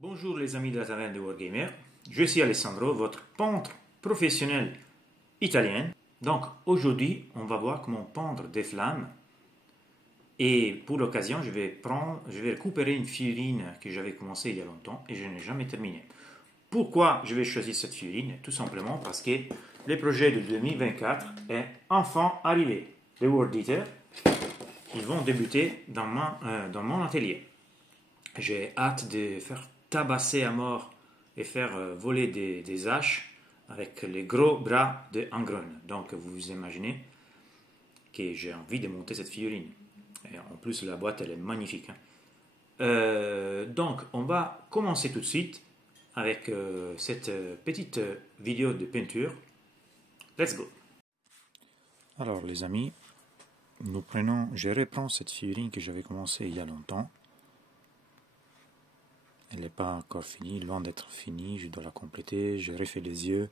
Bonjour les amis de la taverne de Wargamer, je suis Alessandro, votre peintre professionnel italien. Donc aujourd'hui on va voir comment peindre des flammes et pour l'occasion je vais récupérer une figurine que j'avais commencé il y a longtemps et je n'ai jamais terminé. Pourquoi je vais choisir cette figurine? Tout simplement parce que le projet de 2024 est enfin arrivé. Les World Eater, ils vont débuter dans mon atelier. J'ai hâte de faire tabasser à mort et faire voler des haches avec les gros bras de Angron. Donc vous imaginez que j'ai envie de monter cette figurine. Et en plus la boîte elle est magnifique. Donc on va commencer tout de suite avec cette petite vidéo de peinture. Let's go. Alors les amis, je reprends cette figurine que j'avais commencé il y a longtemps. Elle n'est pas encore finie, loin d'être finie, je dois la compléter, j'ai refait les yeux,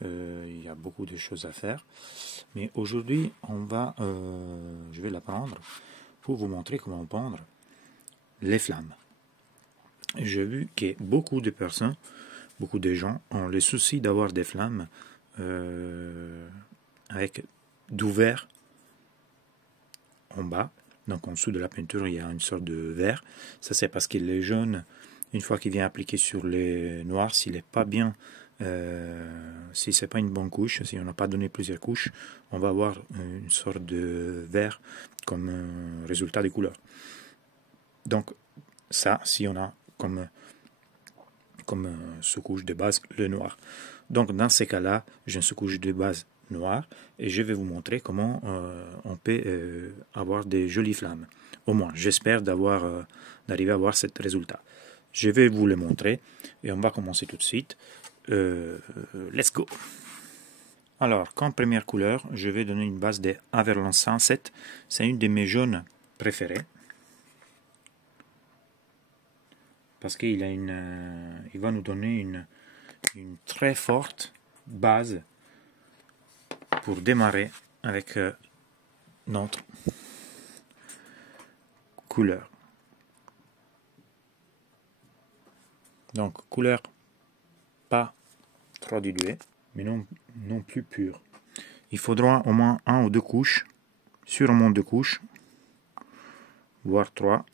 il y a beaucoup de choses à faire. Mais aujourd'hui, je vais la prendre pour vous montrer comment peindre les flammes. J'ai vu que beaucoup de personnes, beaucoup de gens ont le souci d'avoir des flammes avec du vert en bas. Donc en dessous de la peinture, il y a une sorte de vert. Ça c'est parce que les jaunes, une fois qu'il vient appliquer sur les noirs, s'il n'est pas bien, si c'est pas une bonne couche, si on n'a pas donné plusieurs couches, on va avoir une sorte de vert comme résultat des couleurs. Donc ça, si on a comme sous-couche de base le noir. Donc dans ces cas-là, j'ai une sous-couche de base noire et je vais vous montrer comment on peut avoir des jolies flammes. Au moins, j'espère d'arriver à avoir ce résultat. Je vais vous le montrer et on va commencer tout de suite. Let's go! Alors, comme première couleur, je vais donner une base de Averland Sunset. C'est une de mes jaunes préférées. Parce qu'il va nous donner une très forte base pour démarrer avec notre couleur. Donc, couleur pas trop diluée, mais non plus pure. Il faudra au moins 1 ou 2 couches, sûrement 2 couches, voire 3.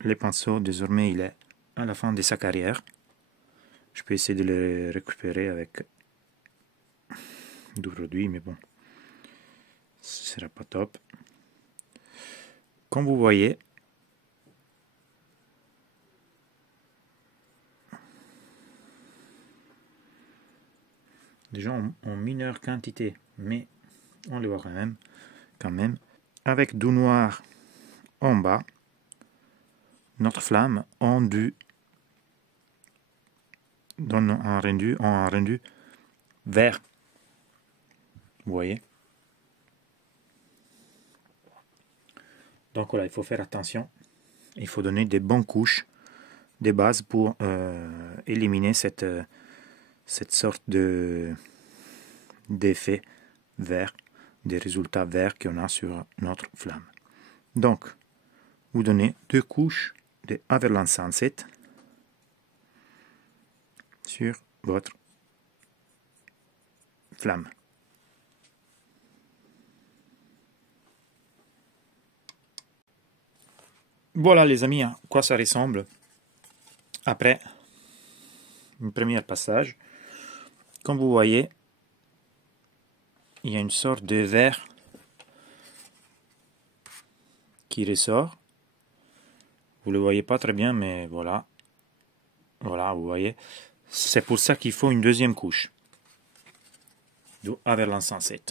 Le pinceau, désormais, il est à la fin de sa carrière. Je peux essayer de le récupérer avec du produit, mais bon, ce sera pas top. Comme vous voyez, déjà en mineure quantité, mais on le voit quand même, avec du noir en bas, notre flamme en donne un rendu vert. Vous voyez? Donc voilà, il faut faire attention. Il faut donner des bonnes couches de base pour éliminer cette sorte d'effet vert, des résultats verts qu'on a sur notre flamme. Donc, vous donnez 2 couches de Averland Sunset sur votre flamme. Voilà les amis, à quoi ça ressemble après un premier passage. Comme vous voyez, il y a une sorte de vert qui ressort. Vous ne le voyez pas très bien, mais voilà. Voilà, vous voyez. C'est pour ça qu'il faut une deuxième couche du Averland Sunset.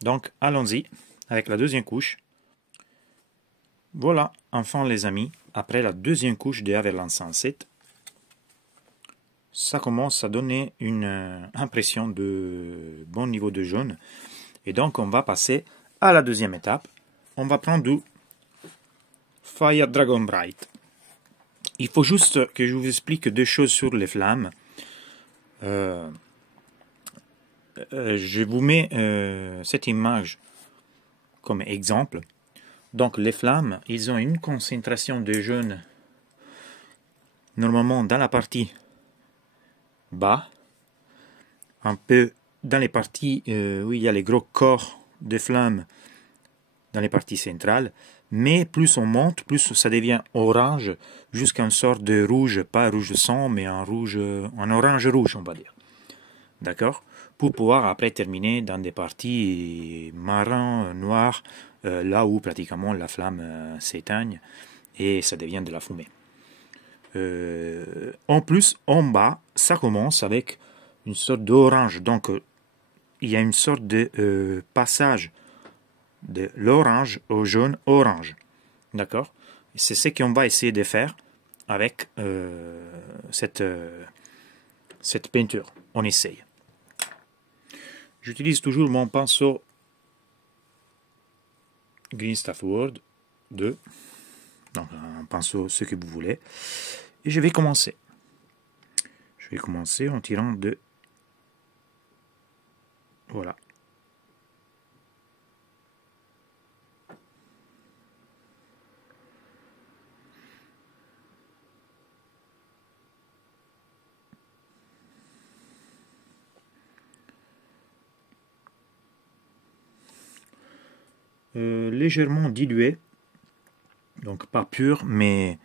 Donc, allons-y avec la deuxième couche. Voilà, enfin les amis, après la deuxième couche de Averland Sunset, ça commence à donner une impression de bon niveau de jaune. Et donc, on va passer à la deuxième étape. On va prendre du Fire Dragon Bright. Il faut juste que je vous explique 2 choses sur les flammes. Je vous mets cette image comme exemple. Donc les flammes, ils ont une concentration de jaune normalement dans la partie bas, un peu dans les parties où il y a les gros corps de flammes, dans les parties centrales, mais plus on monte, plus ça devient orange, jusqu'à une sorte de rouge, pas rouge sang, mais un orange rouge, on va dire. D'accord? Pour pouvoir après terminer dans des parties marron, noir, là où pratiquement la flamme s'éteigne et ça devient de la fumée. En plus, en bas, ça commence avec une sorte d'orange. Donc, il y a une sorte de passage de l'orange au jaune orange. D'accord? C'est ce qu'on va essayer de faire avec cette peinture. On essaye. J'utilise toujours mon pinceau Green Stuff World 2. Donc un pinceau, ce que vous voulez. Et je vais commencer. Je vais commencer en tirant de... Voilà. Légèrement dilué. Donc pas pur, mais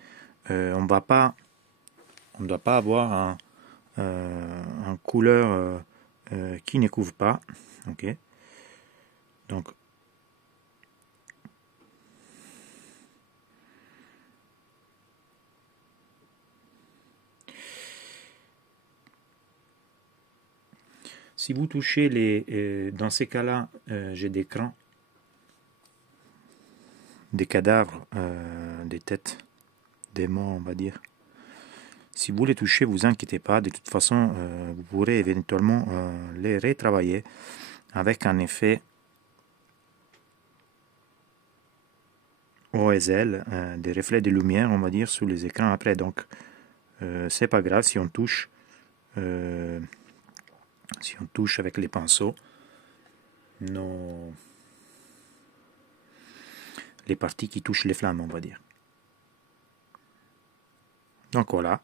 on ne doit pas avoir un couleur qui ne couvre pas. Ok. Donc si vous touchez dans ces cas-là, j'ai des crans, des cadavres, des têtes, des morts, on va dire. Si vous les touchez, vous inquiétez pas. De toute façon, vous pourrez éventuellement les retravailler avec un effet OSL, des reflets de lumière, on va dire, sur les écrans après. Donc, c'est pas grave si on touche avec les pinceaux les parties qui touchent les flammes, on va dire. Donc voilà.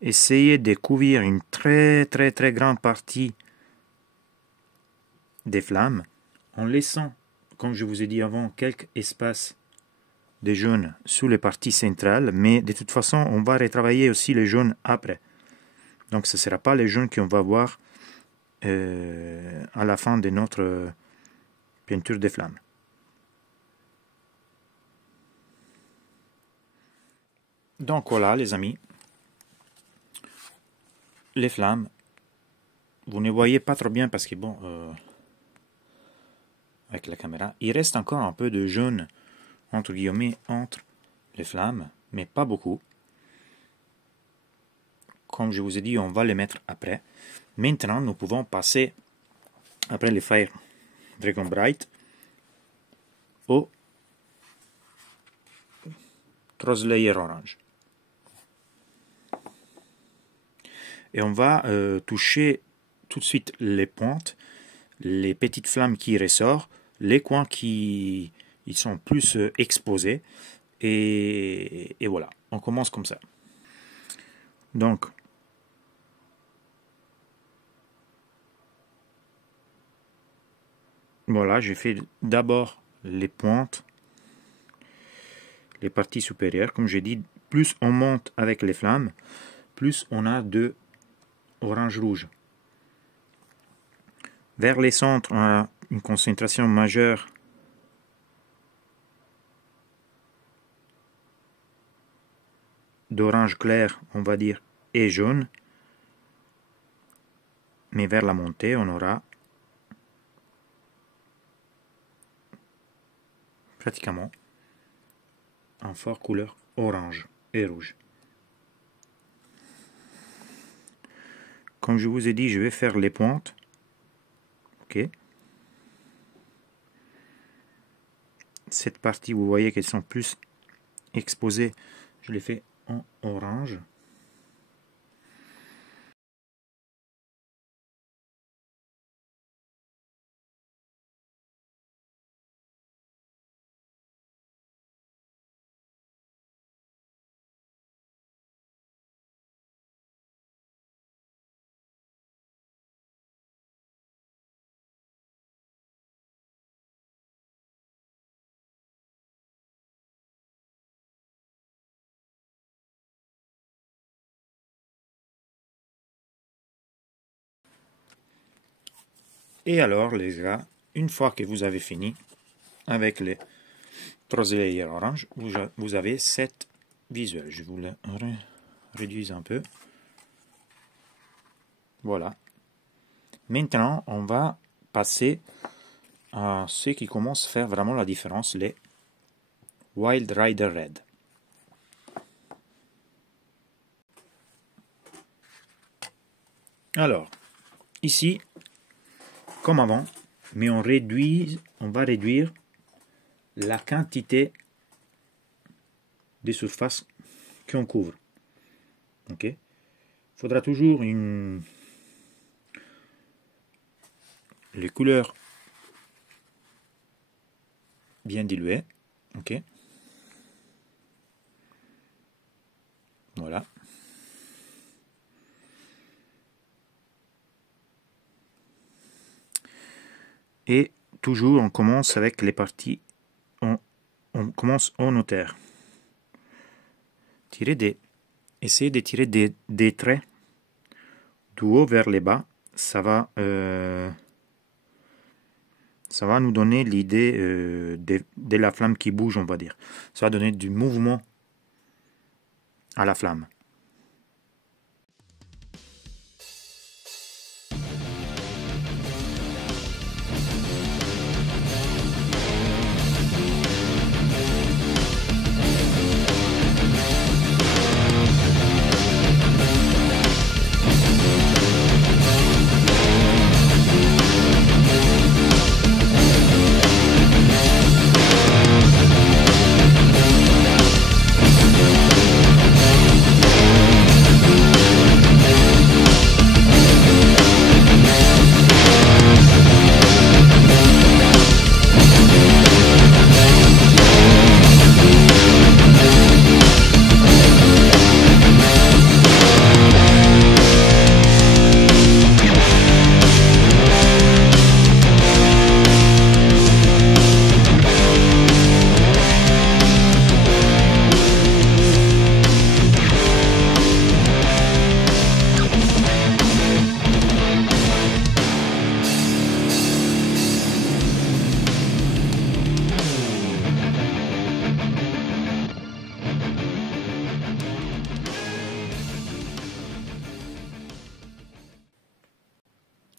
Essayez de couvrir une très très très grande partie des flammes en laissant, comme je vous ai dit avant, quelques espaces de jaune sous les parties centrales, mais de toute façon, on va retravailler aussi les jaunes après. Donc ce ne sera pas les jaunes qu'on va voir à la fin de notre peinture des flammes. Donc voilà les amis, les flammes, vous ne voyez pas trop bien parce que bon, avec la caméra, il reste encore un peu de jaune entre guillemets entre les flammes, mais pas beaucoup. Comme je vous ai dit, on va les mettre après. Maintenant, nous pouvons passer, après les Fire Dragon Bright, au Tross Layer Orange. Et on va toucher tout de suite les pointes, les petites flammes qui ressortent, les coins qui ils sont plus exposés. Et voilà, on commence comme ça. Donc, voilà, j'ai fait d'abord les pointes, les parties supérieures. Comme j'ai dit, plus on monte avec les flammes, plus on a de orange-rouge. Vers les centres, on a une concentration majeure d'orange clair, on va dire, et jaune. Mais vers la montée, on aura pratiquement un fort couleur orange et rouge. Comme je vous ai dit, je vais faire les pointes. Ok. Cette partie, vous voyez qu'elles sont plus exposées. Je les fais en orange. Et alors les gars, une fois que vous avez fini avec les 3 layers orange, vous avez cette visuel. Je vous le réduise un peu. Voilà. Maintenant, on va passer à ce qui commence à faire vraiment la différence, les Wild Rider Red. Alors, ici, comme avant, mais on va réduire la quantité de surface qu'on couvre. Ok. Il faudra toujours les couleurs bien diluées. Ok. Voilà. Et toujours on commence avec les parties, on commence en hauteur. Essayez de tirer des traits du haut vers le bas, ça va nous donner l'idée de la flamme qui bouge, on va dire. Ça va donner du mouvement à la flamme.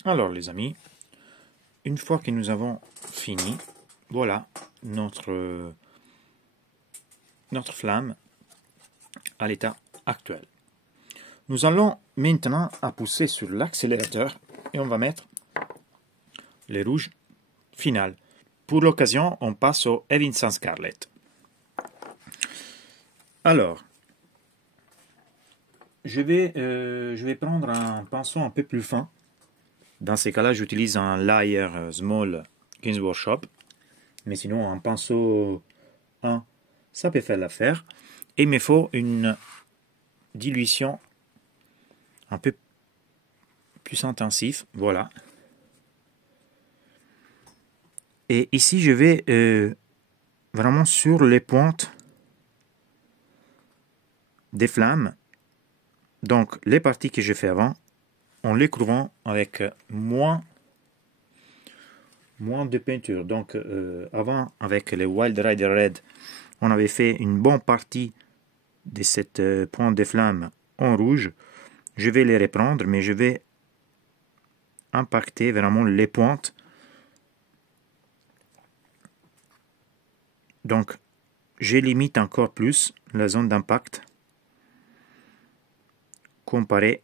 Alors les amis, une fois que nous avons fini, voilà notre flamme à l'état actuel. Nous allons maintenant pousser sur l'accélérateur et on va mettre les rouges finales. Pour l'occasion, on passe au Evinson Scarlett. Alors, je vais prendre un pinceau un peu plus fin. Dans ces cas-là, j'utilise un Layer Small Games Workshop. Mais sinon, un pinceau 1, ça peut faire l'affaire. Et il me faut une dilution un peu plus intensive. Voilà. Et ici, je vais vraiment sur les pointes des flammes. Donc, les parties que j'ai fait avant, en les couvrant avec moins de peinture. Donc, avant, avec les Wild Rider Red, on avait fait une bonne partie de cette pointe de flamme en rouge. Je vais les reprendre, mais je vais impacter vraiment les pointes. Donc, je limite encore plus la zone d'impact comparé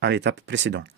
à l'étape précédente.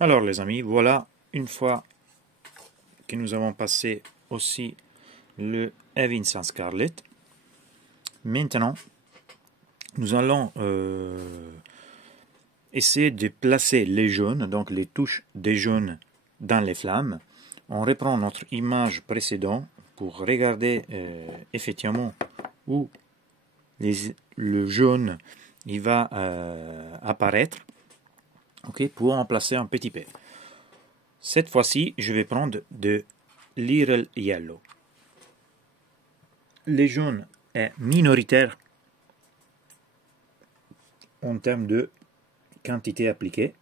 Alors les amis, voilà, une fois que nous avons passé aussi le Evinston Scarlett. Maintenant, nous allons essayer de placer les jaunes, donc les touches des jaunes dans les flammes. On reprend notre image précédente pour regarder effectivement où le jaune il va apparaître, ok, pour en placer un petit peu. Cette fois-ci, je vais prendre de Little Yellow. Le jaune est minoritaire en termes de quantité appliquée.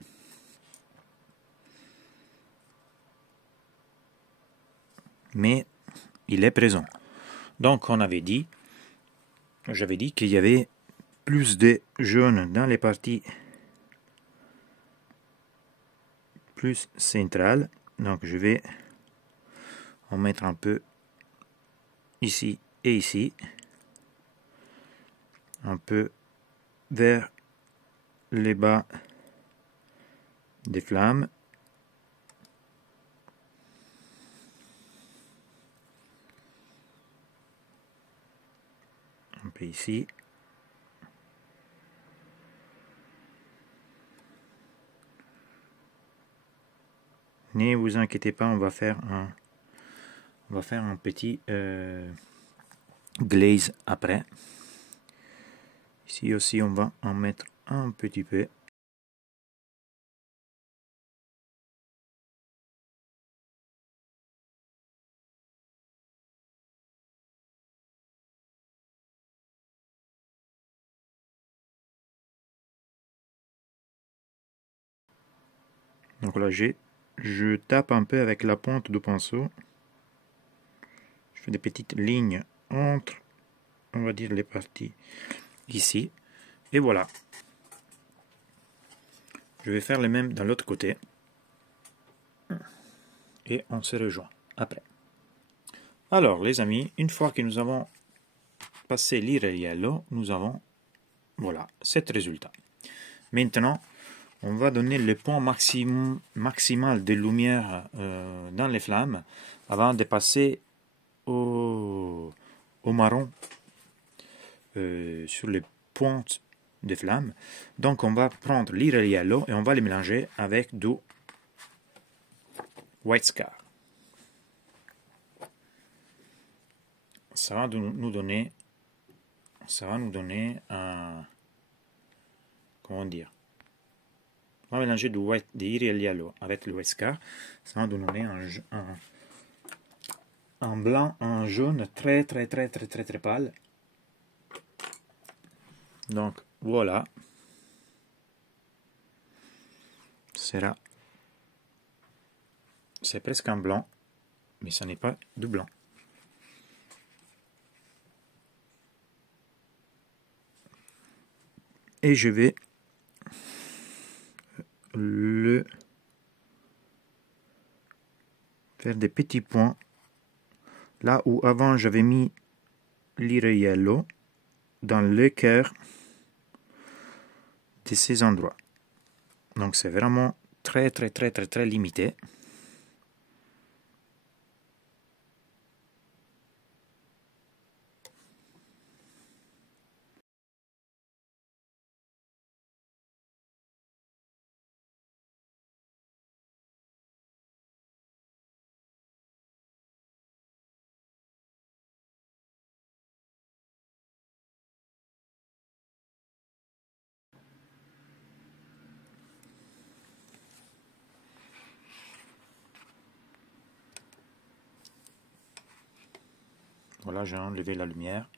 Mais il est présent. Donc on avait dit, j'avais dit qu'il y avait plus de jaune dans les parties plus centrales. Donc je vais en mettre un peu ici et ici. Un peu vers les bas des flammes. Un peu ici. Ne vous inquiétez pas, on va faire un petit glaze après. Ici aussi, on va en mettre un petit peu. Donc là, je tape un peu avec la pointe du pinceau. Je fais des petites lignes entre, on va dire, les parties ici. Et voilà. Je vais faire le même dans l'autre côté. Et on se rejoint après. Alors, les amis, une fois que nous avons passé l'Irel Yellow, nous avons, voilà, cet résultat. Maintenant, on va donner le point maximal de lumière dans les flammes avant de passer au marron sur les pointes des flammes. Donc on va prendre l'Irel Yellow et on va les mélanger avec du White Scar. Ça va nous donner un, comment dire, on va mélanger du Irel Yellow avec le White Scar. Ça va nous donner un blanc, un jaune très pâle. Donc voilà, c'est presque un blanc, mais ça n'est pas du blanc. Et je vais faire des petits points là où avant j'avais mis l'Irel Yellow dans le cœur de ces endroits. Donc c'est vraiment très limité. Voilà, j'ai enlevé la lumière.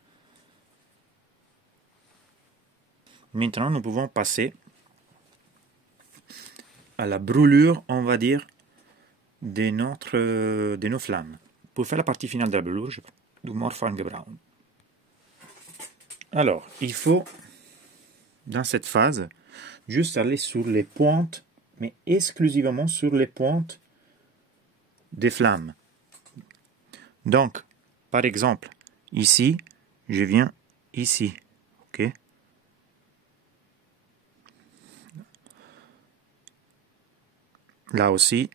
Maintenant, nous pouvons passer à la brûlure, on va dire, de nos flammes. Pour faire la partie finale de la brûlure, je prends du Morphin Brown. Alors, il faut, dans cette phase, juste aller sur les pointes, mais exclusivement sur les pointes des flammes. Donc, par exemple, ici, je viens ici, ok? Là aussi,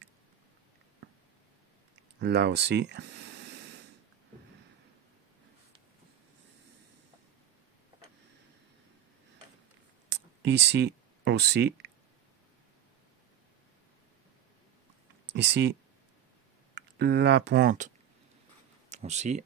Ici aussi. Ici, la pointe aussi.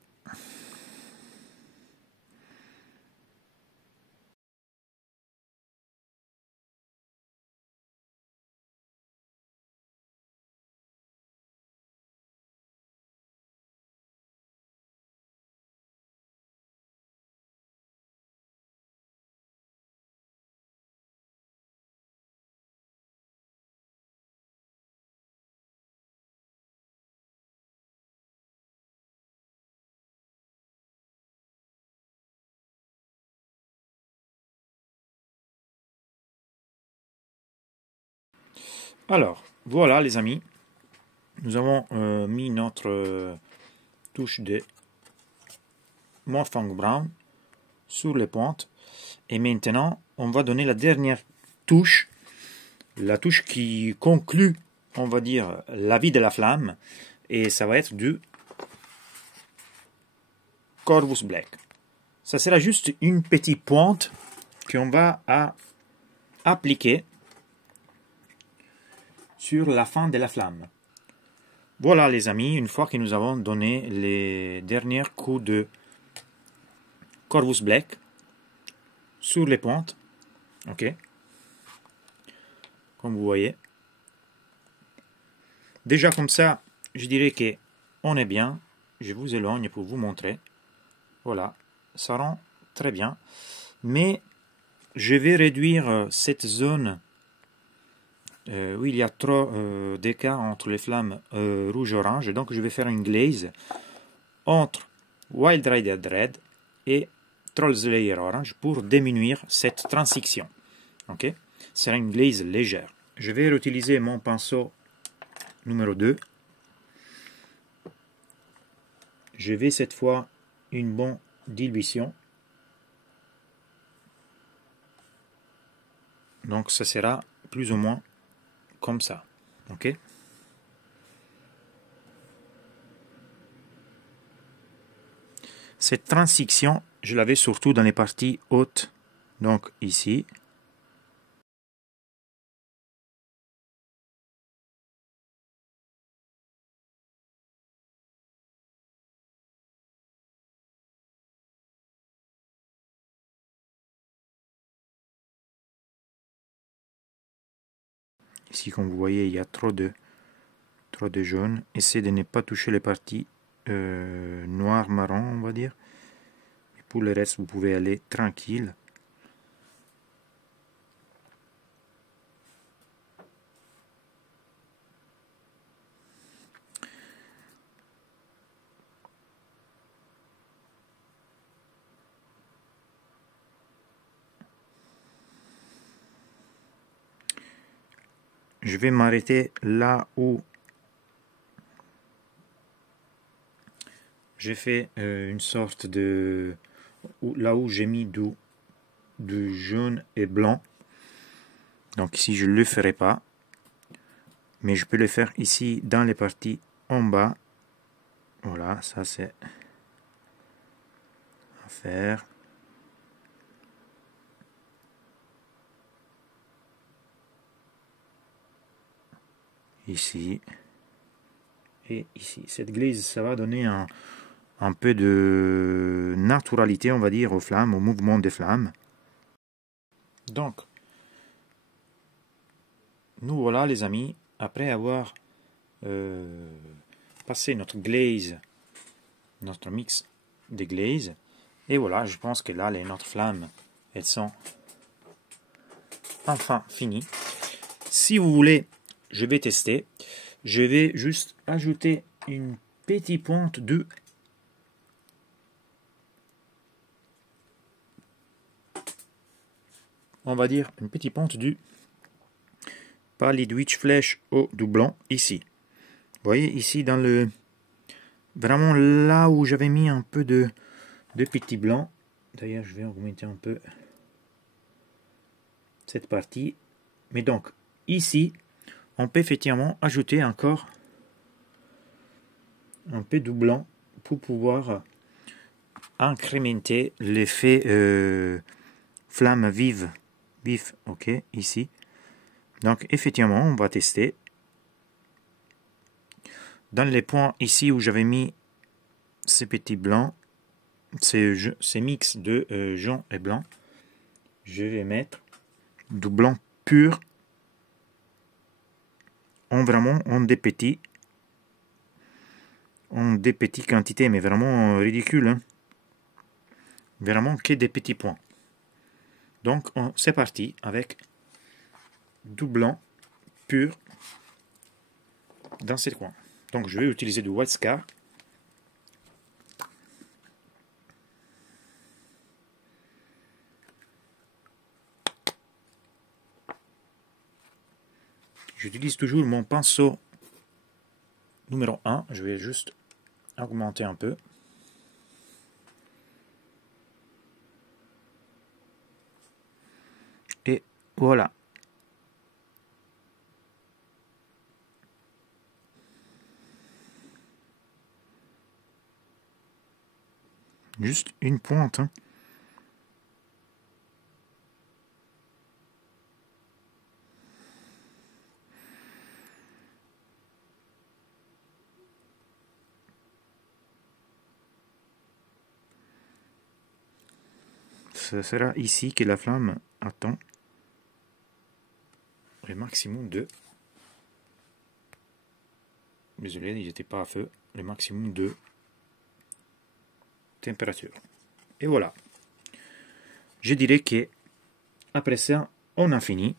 Alors, voilà les amis, nous avons mis notre touche de Morphing Brown sur les pointes. Et maintenant, on va donner la dernière touche, la touche qui conclut, on va dire, la vie de la flamme. Et ça va être du Corvus Black. Ça sera juste une petite pointe qu'on va appliquer sur la fin de la flamme. Voilà les amis, une fois que nous avons donné les derniers coups de Corvus Black sur les pointes, ok, comme vous voyez. Déjà comme ça, je dirais que on est bien. Je vous éloigne pour vous montrer. Voilà, ça rend très bien. Mais je vais réduire cette zone où il y a trop d'écart entre les flammes rouge-orange. Donc je vais faire une glaze entre Wild Rider Red et Trollslayer Orange pour diminuer cette transition. Ok, ce sera une glaze légère. Je vais réutiliser mon pinceau numéro 2. Je vais cette fois une bonne dilution. Donc ça sera plus ou moins comme ça. Ok. Cette transition, je l'avais surtout dans les parties hautes. Donc ici. Ici, comme vous voyez, il y a trop de jaune. Essayez de ne pas toucher les parties noires, marron, on va dire. Et pour le reste, vous pouvez aller tranquille. Je vais m'arrêter là où j'ai fait une sorte de... là où j'ai mis du jaune et blanc. Donc ici, je ne le ferai pas. Mais je peux le faire ici dans les parties en bas. Voilà, ça c'est à faire. Ici. Et ici. Cette glaze, ça va donner un peu de naturalité, on va dire, aux flammes, au mouvement des flammes. Donc, nous voilà les amis, après avoir passé notre glaze, notre mix de glaze, et voilà, je pense que là, notre flammes, elles sont enfin finies. Si vous voulez, je vais tester. Je vais juste ajouter une petite pointe de on va dire une petite pointe du Pallid Wych Flesh au doublon ici. Vous voyez ici dans le vraiment là où j'avais mis un peu de petit blanc. D'ailleurs, je vais augmenter un peu cette partie. Mais donc ici, on peut effectivement ajouter encore un peu de blanc pour pouvoir incrémenter l'effet flamme vive bif, ok, ici. Donc effectivement, on va tester. Dans les points ici où j'avais mis ces petits blancs, ces mix de jaune et blanc, je vais mettre du blanc pur en des petites quantités, mais vraiment ridicule, hein. Vraiment que des petits points. Donc c'est parti avec du blanc pur dans ces coins. Donc je vais utiliser du White Scar. J'utilise toujours mon pinceau numéro 1. Je vais juste augmenter un peu. Et voilà. Juste une pointe, hein. Ce sera ici que la flamme attend le maximum de... Désolé, il n'était pas à feu. Le maximum de température. Et voilà. Je dirais que après ça, on a fini.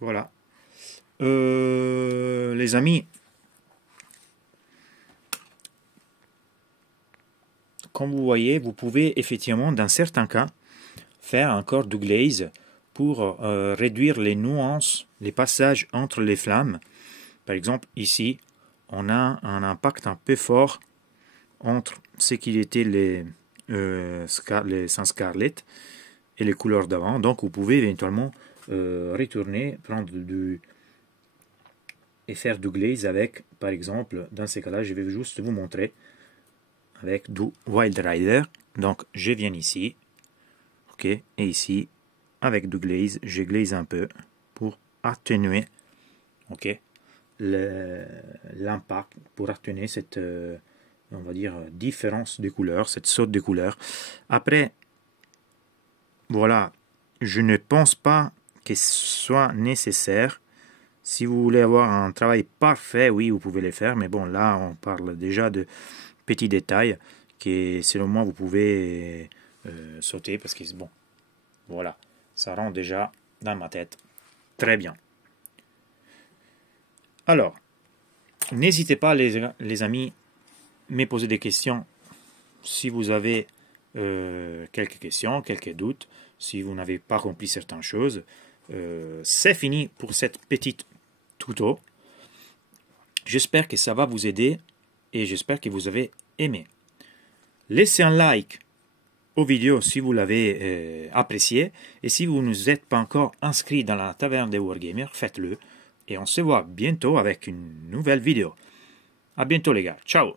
Voilà. Les amis, comme vous voyez, vous pouvez effectivement, dans certains cas, faire encore du glaze pour réduire les nuances, les passages entre les flammes. Par exemple, ici, on a un impact un peu fort entre ce qui était les sans scarlet et les couleurs d'avant. Donc, vous pouvez éventuellement retourner, prendre et faire du glaze avec, par exemple, dans ces cas-là, je vais juste vous montrer avec du Wild Rider. Donc, je viens ici, ok, et ici, avec du glaze, je glaze un peu pour atténuer, ok, l'impact, pour atténuer cette, on va dire, différence de couleurs, cette saute de couleurs. Après, voilà, je ne pense pas que ce soit nécessaire. Si vous voulez avoir un travail parfait, oui, vous pouvez le faire. Mais bon, là, on parle déjà de petits détails que, selon moi, vous pouvez sauter. Parce que, bon, voilà, ça rend déjà dans ma tête très bien. Alors, n'hésitez pas, les amis, me poser des questions si vous avez quelques questions, quelques doutes, si vous n'avez pas compris certaines choses. C'est fini pour cette petite tuto. J'espère que ça va vous aider et j'espère que vous avez aimé. Laissez un like aux vidéos si vous l'avez apprécié et si vous ne êtes pas encore inscrit dans la taverne des Wargamers, faites-le et on se voit bientôt avec une nouvelle vidéo. À bientôt les gars, ciao.